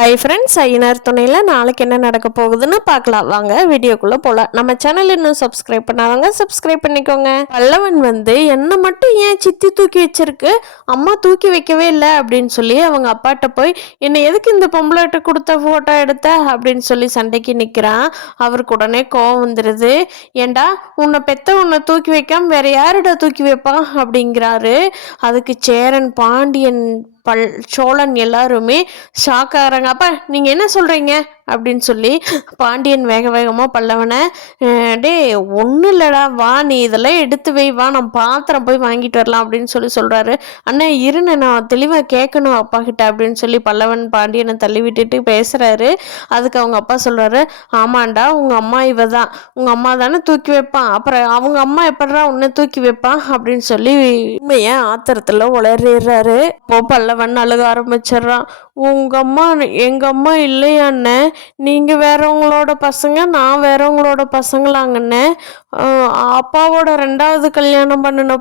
Hi friends, Ayyanar துணையில் நாளைக்கு என்ன நடக்க போகுதுன்னு பார்க்கலாம். வாங்க வீடியோக்குள்ளே போகலாம். நம்ம சேனல் இன்னும் சப்ஸ்கிரைப் பண்ணாதவங்க சப்ஸ்கிரைப் பண்ணிக்கோங்க. பல்லவன் என்னை மட்டும் ஏன் சித்தி தூக்கி வச்சிருக்கு, அம்மா தூக்கி வைக்கவே இல்லை அப்படின்னு சொல்லி அவங்க அப்பாட்ட போய் என்னை எதுக்கு இந்த பொம்பளைட்ட கொடுத்த ஃபோட்டோ எடுத்த அப்படின்னு சொல்லி சண்டைக்கு நிற்கிறான். அவருக்கு உடனே கோவம் வந்துடுது. ஏண்டா உன்னை தூக்கி வைக்காம வேற யாருடா தூக்கி வைப்பான் அப்படிங்கிறாரு. அதுக்கு சேரன், பாண்டியன், சோழன் எல்லாருமே ஷாக் ஆகிறாங்க. அப்பா நீங்கள் என்ன சொல்கிறீங்க அப்படின்னு சொல்லி பாண்டியன் வேக வேகமாக பல்லவனை, டே ஒன்றும் இல்லைடா, வா நீ இதெல்லாம் எடுத்து வை, வா நம்ம பாத்திரம் போய் வாங்கிட்டு வரலாம் அப்படின்னு சொல்லி சொல்கிறாரு. அண்ணா இருன்னு நான் தெளிவாக கேட்கணும் அப்பா கிட்ட அப்படின்னு சொல்லி பல்லவன் பாண்டியனை தள்ளி விட்டுட்டு பேசுகிறாரு. அதுக்கு அவங்க அப்பா சொல்கிறாரு, ஆமாண்டா உங்கள் அம்மா இவ தான், உங்கள் அம்மா தானே தூக்கி வைப்பான், அப்புறம் அவங்க அம்மா எப்படா உன்னை தூக்கி வைப்பான் அப்படின்னு சொல்லி உண்மையை ஆத்திரத்தில் உளறிடுறாரு. இப்போ பல்லவன் அழுக ஆரம்பிச்சிடுறான். உங்கள் அம்மா எங்கள் அம்மா இல்லையாண்ணே, நீங்கள் வேறவங்களோட பசங்க, நான் வேறவங்களோட பசங்களாங்கண்ணே, அப்பாவோட 2வது கல்யாணம் பண்ணின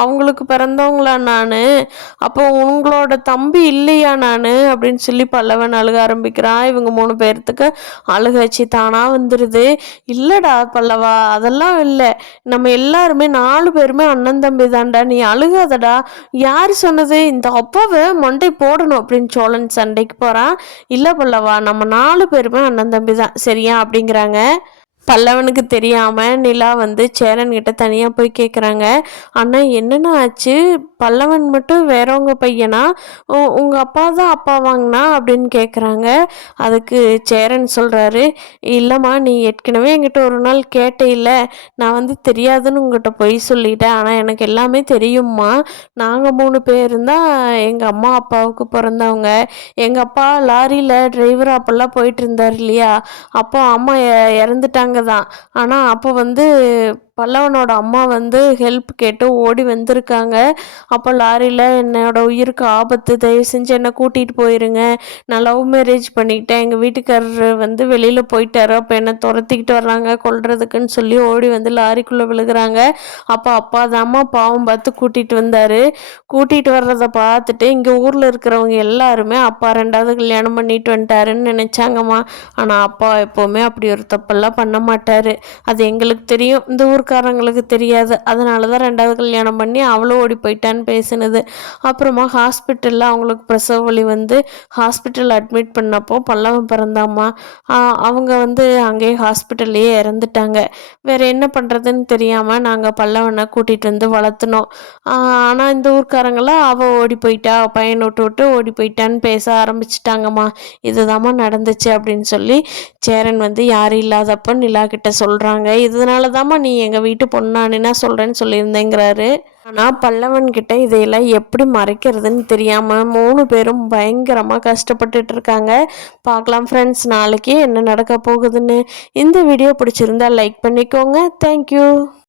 அவங்களுக்கு பிறந்தவங்களா நான், அப்போ உங்களோட தம்பி இல்லையா நான் அப்படின்னு சொல்லி பல்லவன் அழுக ஆரம்பிக்கிறான். இவங்க 3 பேர்த்துக்கு அழுகாச்சி தானாக வந்துடுது. இல்லைடா பல்லவா, அதெல்லாம் இல்லை, நம்ம எல்லாருமே 4 பேருமே அண்ணன் தம்பி தான்டா, நீ அழுகாதடா, யார் சொன்னது, இந்த அப்பாவை மண்டை போடணும் அப்படின்னு சோழன் சண்டைக்கு போகிறான். இல்லை பல்லவா, நம்ம 4 பேருமே அண்ணன் தம்பி தான் சரியா அப்படிங்கிறாங்க. பல்லவனுக்கு தெரியாமல் நிலா சேரன்கிட்ட தனியாக போய் கேட்குறாங்க. அண்ணா என்னென்ன ஆச்சு, பல்லவன் மட்டும் வேறவங்க பையனா, உங்கள் அப்பா தான் அப்பா வாங்கினா அப்படின்னு கேட்குறாங்க. அதுக்கு சேரன் சொல்கிறாரு, இல்லைம்மா நீ ஏற்கனவே என்கிட்ட ஒரு நாள் கேட்டே இல்லை, நான் தெரியாதுன்னு உங்கள்கிட்ட பொய் சொல்லிட்டேன், ஆனால் எனக்கு எல்லாமே தெரியும்மா, நாங்கள் 3 பேர் தான் எங்கள் அம்மா அப்பாவுக்கு பிறந்தவங்க, எங்கள் அப்பா லாரியில் டிரைவராக அப்போல்லாம் போயிட்டு இருந்தார் இல்லையா, அப்போ அம்மா இறந்துட்டாங்க தான். ஆனால் அப்போ பல்லவனோட அம்மா ஹெல்ப் கேட்டு ஓடி வந்திருக்காங்க. அப்போ லாரியில் என்னோட உயிருக்கு ஆபத்து, தயவு செஞ்சு என்னை கூட்டிகிட்டு போயிருங்க, நான் லவ் மேரேஜ் பண்ணிக்கிட்டேன், எங்கள் வீட்டுக்காரர் வெளியில் போயிட்டாரு, அப்போ என்னை துரத்திக்கிட்டு வர்றாங்க கொல்றதுக்குன்னு சொல்லி ஓடி லாரிக்குள்ளே விழுகிறாங்க. அப்போ அப்பா தாம்மா பாவம் பார்த்து கூட்டிகிட்டு வந்தார். கூட்டிகிட்டு வர்றதை பார்த்துட்டு இங்கே ஊரில் இருக்கிறவங்க எல்லாருமே அப்பா 2வது கல்யாணம் பண்ணிட்டு வந்துட்டாருன்னு நினச்சாங்கம்மா. ஆனால் அப்பா எப்போவுமே அப்படி ஒரு தப்பெல்லாம் பண்ண மாட்டார், அது எங்களுக்கு தெரியும், இந்த ஊருக்காரங்களுக்கு தெரியாது, அதனால தான் 2வது கல்யாணம் பண்ணி அவளும் ஓடி போயிட்டான்னு பேசினது. அப்புறமா ஹாஸ்பிட்டலில் அவங்களுக்கு பிரசவ வலி ஹாஸ்பிட்டலில் அட்மிட் பண்ணப்போ பல்லவன் பிறந்தாம்மா. அவங்க அங்கேயே ஹாஸ்பிட்டல்லையே இறந்துட்டாங்க. வேறு என்ன பண்ணுறதுன்னு தெரியாமல் நாங்கள் பல்லவனை கூட்டிகிட்டு வளர்த்துனோம். ஆனால் இந்த ஊர்க்காரங்களாம் அவள் ஓடி போயிட்டா, பையனை விட்டு ஓடி போயிட்டான்னு பேச ஆரம்பிச்சிட்டாங்கம்மா, இதுதாம்மா நடந்துச்சு அப்படின்னு சொல்லி சேரன் யாரும் இல்லாதப்போ நிலா கிட்ட சொல்கிறாங்க. இதனால தாம்மா நீ எங்கள் வீட்டு பொண்ணானுன்னா சொல்கிறேன்னு சொல்லியிருந்தேங்கிறாரு. ஆனால் பல்லவன்கிட்ட இதையெல்லாம் எப்படி மறைக்கிறதுன்னு தெரியாமல் 3 பேரும் பயங்கரமாக கஷ்டப்பட்டுட்டு இருக்காங்க. பார்க்கலாம் ஃப்ரெண்ட்ஸ், நாளைக்கு என்ன நடக்க போகுதுன்னு. இந்த வீடியோ பிடிச்சிருந்தா லைக் பண்ணிக்கோங்க. தேங்க்யூ.